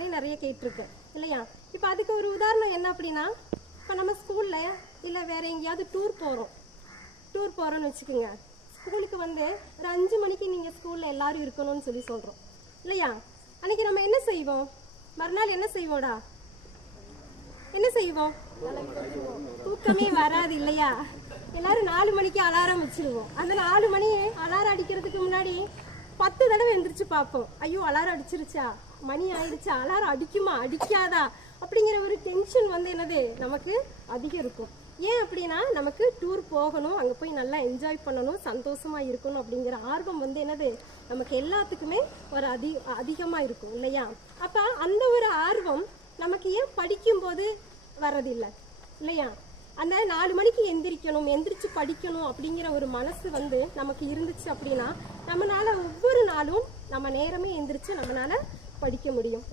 நானே நிறைய கேட்டிருக்கேன் இல்லையா. இப்போ அதுக்கு ஒரு உதாரணம் என்ன அப்படின்னா, இப்போ நம்ம ஸ்கூலில் இல்லை வேற எங்கேயாவது டூர் போகிறோன்னு வச்சுக்கோங்க. ஸ்கூலுக்கு வந்து ஒரு 5 மணிக்கு நீங்கள் ஸ்கூலில் எல்லாரும் இருக்கணும்னு சொல்கிறோம் இல்லையா. அன்னைக்கு நம்ம என்ன செய்வோம்? மறுநாள் என்ன செய்வோம்? தூக்கமே வராது இல்லையா. எல்லாரும் 4 மணிக்கு அலாரம் வச்சிருவோம். அந்த 4 மணி அலாரம் அடிக்கிறதுக்கு முன்னாடி 10 தடவை எந்திரிச்சு பார்ப்போம். ஐயோ அலாரம் அடிச்சிருச்சா, மணி ஆயிடுச்சா, அலாரம் அடிக்குமா அடிக்காதா அப்படிங்கிற ஒரு டென்ஷன் வந்து என்னது நமக்கு அதிகம் இருக்கும். ஏன் அப்படின்னா நமக்கு டூர் போகணும், அங்கே போய் நல்லா என்ஜாய் பண்ணணும், சந்தோஷமாக இருக்கணும் அப்படிங்கிற ஆர்வம் வந்து என்னது நமக்கு எல்லாத்துக்குமே ஒரு அதிகமாக இருக்கும் இல்லையா. அப்போ அந்த ஒரு ஆர்வம் நமக்கு ஏன் படிக்கும்போது வர்றதில்லை இல்லையா. அந்த 4 மணிக்கு எந்திரிச்சு படிக்கணும் அப்படிங்கிற ஒரு மனசு வந்து நமக்கு இருந்துச்சு அப்படின்னா நம்மளால ஒவ்வொரு நாளும் நம்ம நேரமே எந்திரிச்சு நம்மளால படிக்க முடியும்.